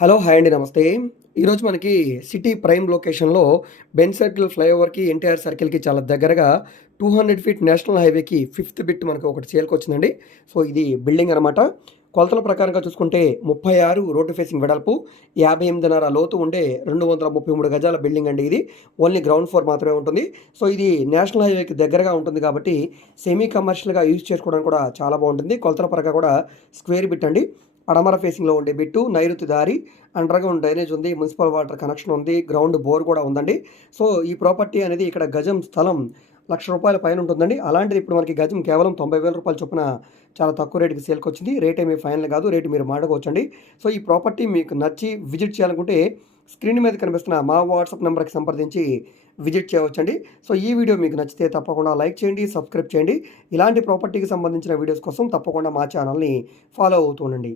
Hello! Hi అండి. నమస్తే. ఈరోజు మనకి సిటీ ప్రైమ్ లొకేషన్‌లో బెంజ్ సర్కిల్ ఫ్లైఓవర్‌కి, ఎన్టీఆర్ సర్కిల్‌కి చాలా దగ్గరగా 200 ఫీట్ నేషనల్ హైవేకి ఫిఫ్త్ బిట్ మనకు ఒకటి సేల్‌కొచ్చిందండి. సో, ఇది బిల్డింగ్ అనమాట. కొలతల ప్రకారంగా చూసుకుంటే 36 రోడ్డు ఫేసింగ్ వెడల్పు, 58.5 లోతు ఉండే 233 గజాల బిల్డింగ్ అండి ఇది. ఓన్లీ గ్రౌండ్ ఫ్లోర్ మాత్రమే ఉంటుంది. సో, ఇది నేషనల్ హైవేకి దగ్గరగా ఉంటుంది కాబట్టి సెమీ కమర్షియల్‌గా యూజ్ చేసుకోవడానికి కూడా చాలా బావుంటుంది. కొలతల పరంగా కూడా స్క్వేర్ బిట్ అండి. పడమర ఫేసింగ్‌లో ఉండే బిట్టు, నైరుతి దారి, అండర్‌గ్రౌండ్ డ్రైనేజ్ ఉంది, మున్సిపల్ వాటర్ కనెక్షన్ ఉంది, గ్రౌండ్ బోర్ కూడా ఉందండి. సో, ఈ ప్రాపర్టీ అనేది ఇక్కడ గజం స్థలం రూ. 1,00,000 పైన ఉంటుందండి. అలాంటిది ఇప్పుడు మనకి గజం కేవలం రూ. 90,000 చొప్పున చాలా తక్కువ రేటుకి సేల్‌కొచ్చింది. రేట్ ఏమి ఫైనల్ కాదు. రేటు మీరు మాట్లాడుకోవచ్చండి. సో, ఈ ప్రాపర్టీ మీకు నచ్చి విజిట్ చేయాలనుకుంటే స్క్రీన్ మీద కనిపిస్తున్న మా వాట్సాప్ నంబర్‌కి సంప్రదించి విజిట్ చేయవచ్చండి. సో, ఈ వీడియో మీకు నచ్చితే తప్పకుండా లైక్ చేయండి, సబ్స్క్రైబ్ చేయండి. ఇలాంటి ప్రాపర్టీకి సంబంధించిన వీడియోస్ కోసం తప్పకుండా మా ఛానల్‌ని ఫాలో అవుతూ ఉండండి.